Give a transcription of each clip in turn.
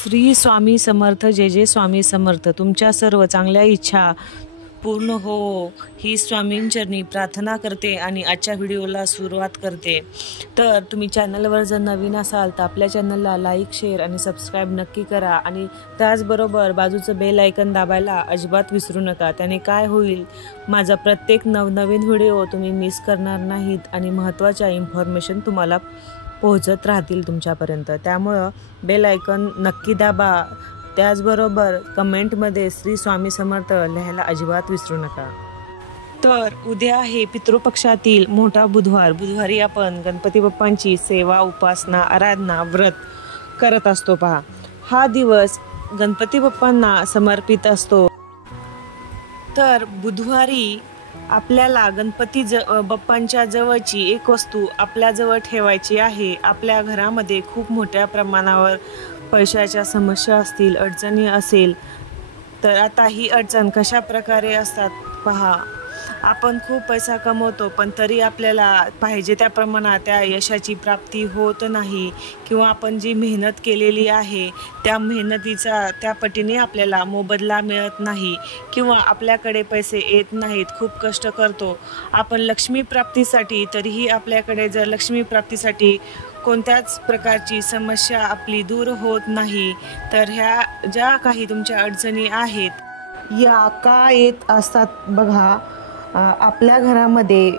श्री स्वामी समर्थ, जय जय स्वामी समर्थ। तुमच्या सर्व चांगल्या इच्छा पूर्ण हो ही स्वामींचरणी प्रार्थना करते आणि आजच्या व्हिडिओला सुरुवात करते। तर तुम्ही चॅनलवर जर नवीन असाल तर आपल्या चॅनलला लाईक, शेअर आणि सबस्क्राईब नक्की करा आणि त्याचबरोबर बाजूचं बेल आयकन दाबायला अजिबात विसरू नका। त्याने काय होईल, माझा प्रत्येक नवनवीन व्हिडिओ तुम्ही मिस करणार नाहीत आणि महत्त्वाच्या इन्फॉर्मेशन तुम्हाला पोहोचत राहतील तुमच्यापर्यंत। त्यामुळे बेल आयकन नक्की दाबा। त्याचबरोबर कमेंटमध्ये श्री स्वामी समर्थ लिहायला अजिबात विसरू नका। तर उद्या आहे पितृपक्षातील मोठा बुधवार। बुधवारी आपण गणपती बाप्पांची सेवा, उपासना, आराधना, व्रत करत असतो। पहा, हा दिवस गणपती बाप्पांना समर्पित असतो। तर बुधवारी आपल्याला गणपती बाप्पांच्या जवळची एक वस्तू आपल्या जवळ ठेवायची आहे। आपल्या घरामध्ये खूप मोठ्या प्रमाणावर पैशाच्या समस्या असतील, अडचणी असेल, तर आता ही अडचण कशा प्रकारे असतात पहा। आपण खूप पैसा कमवतो पण तरी आपल्याला पाहिजे त्या प्रमाणात त्या यशाची प्राप्ती होत नाही, किंवा आपण जी मेहनत केलेली आहे त्या मेहनतीचा त्या पटीने आपल्याला मोबदला मिळत नाही, किंवा आपल्याकडे पैसे येत नाहीत। खूप कष्ट करतो आपण लक्ष्मी प्राप्तीसाठी, तरीही आपल्याकडे जर लक्ष्मी प्राप्तीसाठी कोणत्याच प्रकारची समस्या आपली दूर होत नाही, तर ह्या ज्या काही तुमच्या अडचणी आहेत या का येत असतात बघा। आपल्या घरामध्ये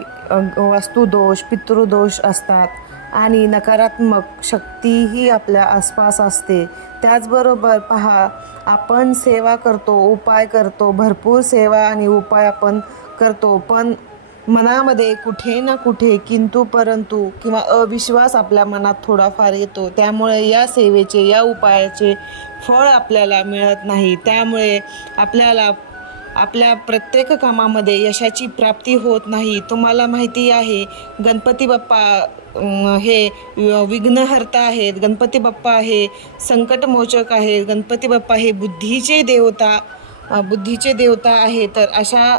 वास्तुदोष, पितृदोष असतात आणि नकारात्मक शक्तीही आपल्या आसपास असते। त्याचबरोबर पहा, आपण सेवा करतो, उपाय करतो, भरपूर सेवा आणि उपाय आपण करतो, पण मनामध्ये कुठे ना कुठे किंतु परंतु किंवा अविश्वास आपल्या मनात थोडाफार येतो। त्यामुळे या सेवेचे, या उपायाचे फळ आपल्याला मिळत नाही। त्यामुळे आपल्याला आपल्या प्रत्येक कामामध्ये यशाची प्राप्ती होत नाही। तुम्हाला माहिती आहे, गणपती बाप्पा हे विघ्नहर्ता आहेत, गणपती बाप्पा हे संकटमोचक आहेत, गणपती बाप्पा हे बुद्धीचे देवता आहेत। तर अशा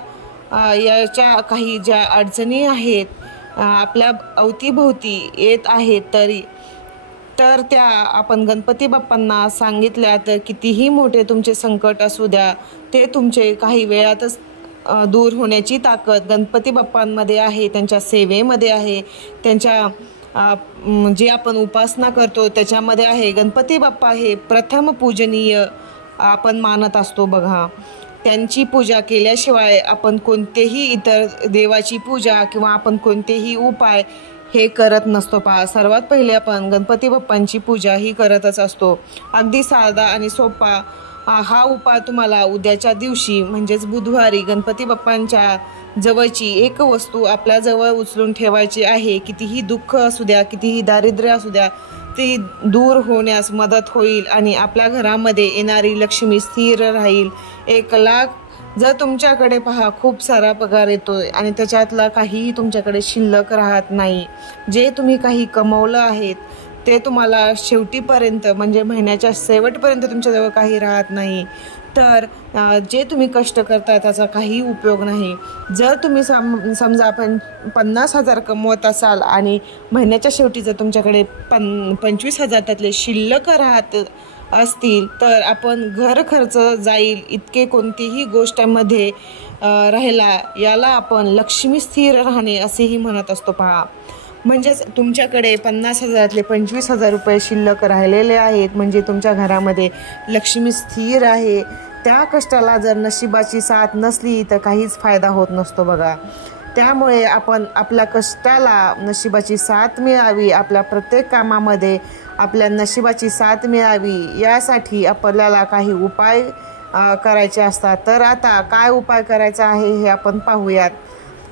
याच्या काही ज्या अडचणी आहेत आपल्या अवतीभोवती येत आहेत, तर त्या आपण गणपती बाप्पांना सांगितल्या तर कितीही मोठे तुमचे संकट असू द्या, ते तुमचे काही वेळातच दूर होण्याची ताकद गणपती बाप्पांमध्ये आहे, त्यांच्या सेवेमध्ये आहे, त्यांच्या जे आपण उपासना करतो त्याच्यामध्ये आहे। गणपती बाप्पा हे प्रथम पूजनीय आपण मानत असतो बघा। त्यांची पूजा केल्याशिवाय आपण कोणतेही इतर देवाची पूजा किंवा आपण कोणतेही उपाय हे करत नसतो। पहा, सर्वात पहिले आपण गणपती बाप्पांची पूजा ही करतच असतो। अगदी साधा आणि सोपा हा उपाय तुम्हाला उद्याच्या दिवशी म्हणजेच बुधवारी गणपती बाप्पांच्या जवळची एक वस्तू आपल्या जवळ उचलून ठेवायची आहे। कितीही दुःख असू द्या, कितीही दारिद्र्य असू द्या, ती दूर होण्यास मदत होईल आणि आपल्या घरामध्ये येणारी लक्ष्मी स्थिर राहील। 1 लाख जर तुमच्याकडे पहा खूप सारा पगार येतोय आणि त्याच्यातला काहीही तुमच्याकडे शिल्लक राहत नाही, जे तुम्ही काही कमवलं आहेत ते तुम्हाला शेवटीपर्यंत म्हणजे महिन्याच्या शेवटपर्यंत तुमच्याजवळ काही राहत नाही, तर जे तुम्ही कष्ट करता त्याचा काही उपयोग नाही। जर तुम्ही समजा 50,000 कमवत असाल आणि महिन्याच्या शेवटी जर तुमच्याकडे 25,000 त्यातले शिल्लक राहत असतील, तर आपण घर खर्च जाईल इतके कोणतीही गोष्टीमध्ये राहिला, याला आपण लक्ष्मी स्थिर राहणे असेही म्हणत असतो। पहा, म्हणजेच तुमच्याकडे 50,000तले 25,000 रुपये शिल्लक राहिलेले आहेत म्हणजे तुमच्या घरामध्ये लक्ष्मी स्थिर आहे। त्या कष्टाला जर नशिबाची साथ नसली तर काहीच फायदा होत नसतो बघा। त्यामुळे आपण आपल्या कष्टाला नशिबाची साथ मिळावी, आपल्या प्रत्येक कामामध्ये आपल्या नशिबाची साथ मिळावी, यासाठी आपल्याला काही उपाय करायचे असतात। तर आता काय उपाय करायचा आहे हे आपण पाहूयात।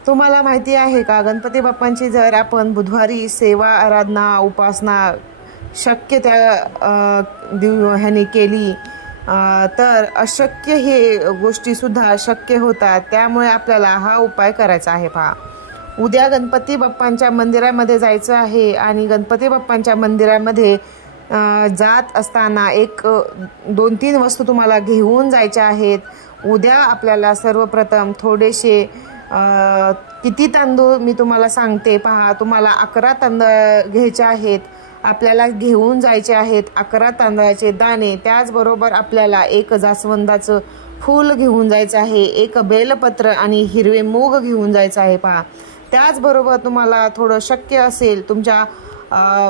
तुम्हाला माहिती आहे का, गणपती बाप्पांची जर आपण बुधवारी सेवा, आराधना, उपासना शक्य त्या ह्याने केली तर अशक्य हे गोष्टीसुद्धा शक्य होतात। त्यामुळे आपल्याला हा उपाय करायचा आहे। पहा, उद्या गणपती बाप्पांच्या मंदिरामध्ये जायचं आहे आणि गणपती बाप्पांच्या मंदिरामध्ये जात असताना 2-3 वस्तू तुम्हाला घेऊन जायच्या आहेत। उद्या आपल्याला सर्वप्रथम थोडेसे किती तांदूळ मी तुम्हाला सांगते। पहा, तुम्हाला 11 तांदूळ घ्यायचे आहेत आपल्याला घेऊन जायचे आहेत 11 तांदळाचे दाणे, त्याचबरोबर आपल्याला 1 जास्वंदाचं फूल घेऊन जायचं आहे, 1 बेलपत्र आणि हिरवे मूग घेऊन जायचं आहे पहा. त्याचबरोबर तुम्हाला थोडं शक्य असेल तुमच्या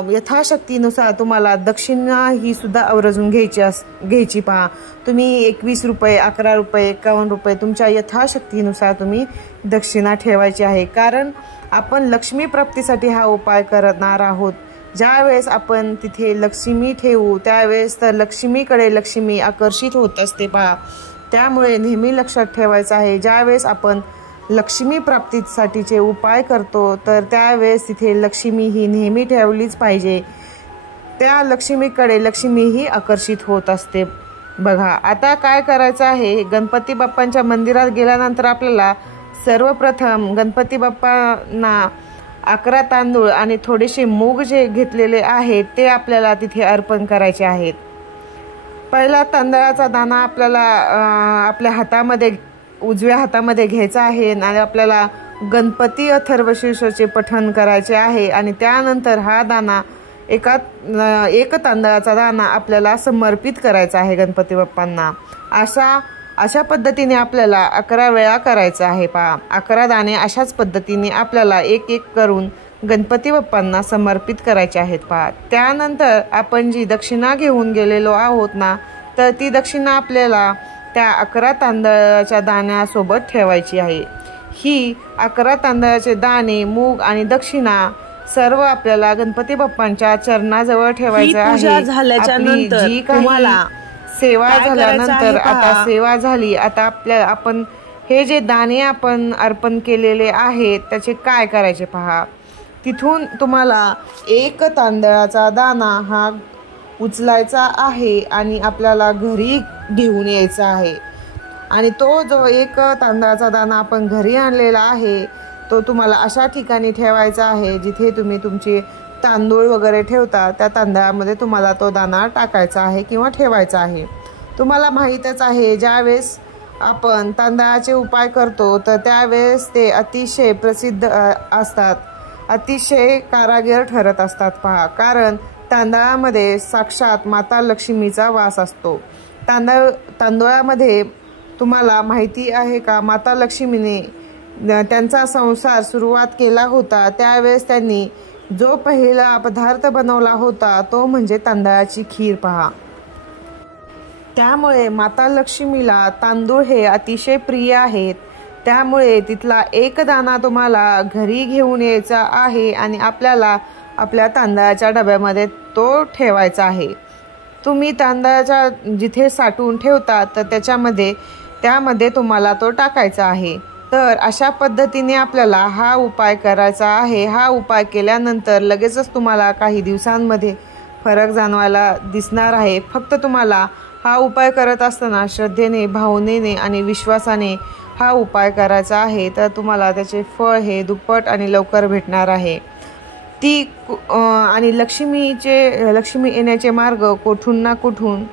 यथाशक्तीनुसार तुम्हाला दक्षिणा ही सुद्धा आवर्जून घ्यायची पहा. तुम्ही 21 रुपये, 11 रुपये, 51 रुपये तुमच्या यथाशक्तीनुसार तुम्ही दक्षिणा ठेवायची आहे. कारण आपण लक्ष्मी प्राप्तीसाठी हा उपाय करणार आहोत. ज्यावेळेस आपण तिथे लक्ष्मी ठेवू त्यावेळेस तर लक्ष्मीकडे लक्ष्मी आकर्षित होत असते पहा. त्यामुळे नेहमी लक्षात ठेवायचं आहे, ज्यावेळेस आपण लक्ष्मी प्राप्तीसाठीचे उपाय करतो तर त्यावेळेस तिथे लक्ष्मी ही नेहमी ठेवलीच पाहिजे. त्या लक्ष्मीकडे लक्ष्मी ही आकर्षित होत असते. बघा आता काय करायचं आहे, गणपती बाप्पांच्या मंदिरात गेल्यानंतर आपल्याला सर्वप्रथम गणपती बाप्पांना 11 तांदूळ आणि थोडेसे मूग जे घेतलेले आहेत ते आपल्याला तिथे अर्पण करायचे आहेत. पहिला तांदळाचा दाणा आपल्याला आपल्या हातामध्ये उजव्या हातामध्ये घ्यायचा आहे आणि आपल्याला गणपती अथर्वशीर्षाचे पठण करायचे आहे. आणि त्यानंतर हा दाणा एक तांदळाचा दाणा आपल्याला समर्पित करायचा आहे गणपती बाप्पांना. अशा पद्धतीने आपल्याला 11 वेळा करायचं आहे पहा. 11 दाणे अशाच पद्धतीने आपल्याला एक करून गणपती बाप्पांना समर्पित करायचे आहेत पहा. त्यानंतर आपण जी दक्षिणा घेऊन गेलेलो आहोत ना, तर ती दक्षिणा आपल्याला त्या 11 तांदळाच्या दाण्यासोबत ठेवायची आहे. ही 11 तांदळाचे दाणे, मूग आणि दक्षिणा सर्व आपल्याला गणपती बाप्पांच्या चरणाजवळ ठेवायचं आहे. आपली जी काही सेवा झाल्यानंतर आता सेवा झाली, आता आपण हे जे दाणे आपण अर्पण केलेले आहेत त्याचे काय करायचे पहा. तिथून तुम्हाला 1 तांदळाचा दाणा हा उचलायचा आहे आणि आपल्याला घरी घेऊन यायचा आहे. आणि तो जो 1 तांदळाचा दाणा आपण घरी आणलेला आहे तो तुम्हाला अशा ठिकाणी ठेवायचा आहे जिथे तुम्ही तुमचे तांदूळ वगैरे ठेवता त्या तांदळामध्ये तुम्हाला तो दाणा टाकायचा आहे किंवा ठेवायचा आहे. तुम्हाला माहीतच आहे, ज्यावेळेस आपण तांदळाचे उपाय करतो तर त्यावेळेस ते अतिशय प्रसिद्ध असतात, अतिशय कारागीर ठरत असतात पहा. कारण तांदळामध्ये साक्षात माता लक्ष्मीचा वास असतो. तांदळामध्ये तुम्हाला माहिती आहे का, माता लक्ष्मीने त्यांचा संसार सुरुवात केला होता त्यावेळेस त्यांनी जो पहिला पदार्थ बनवला होता तो म्हणजे तांदळाची खीर पहा. त्यामुळे माता लक्ष्मीला तांदूळ हे अतिशय प्रिय आहेत. त्यामुळे तिथला 1 दाणा तुम्हाला घरी घेऊन यायचा आहे आणि आपल्याला आपल्या तांदळाच्या डब्यामध्ये तो ठेवायचा आहे. तुम्ही तांदळाच्या जिथे साठवून ठेवता तर त्यामध्ये तुम्हाला तो टाकायचा आहे. तर अशा पद्धतीने आपल्याला हा उपाय करायचा आहे. हा उपाय केल्यानंतर लगेचच तुम्हाला काही दिवसांमध्ये फरक जाणवायला दिसणार आहे. फक्त तुम्हाला हा उपाय करत असताना श्रद्धेने, भावनेने आणि विश्वासाने हा उपाय करायचा आहे. तर तुम्हाला त्याचे फळ हे दुप्पट आणि लवकर भेटणार आहे. आणि लक्ष्मी येण्याचे मार्ग कुठून ना कुठून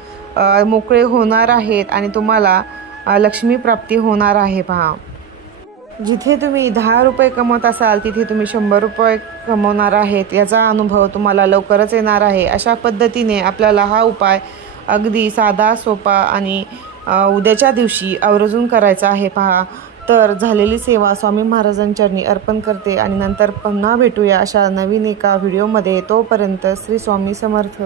मोकळे होणार आहेत आणि तुम्हाला लक्ष्मी प्राप्ती होणार आहे पहा. जिथे तुम्ही 10 रुपये कमवत असाल तिथे तुम्ही 100 रुपये कमवणार आहेत. याचा अनुभव तुम्हाला लवकरच येणार आहे. अशा पद्धतीने आपल्याला हा उपाय अगदी साधा, सोपा आणि उद्याच्या दिवशी आवर्जून करायचा आहे पहा. तर झालेली सेवा स्वामी महाराजांचरणी अर्पण करते आणि नंतर पुन्हा भेटूया अशा नवीन एका व्हिडिओमध्ये. तोपर्यंत श्री स्वामी समर्थ.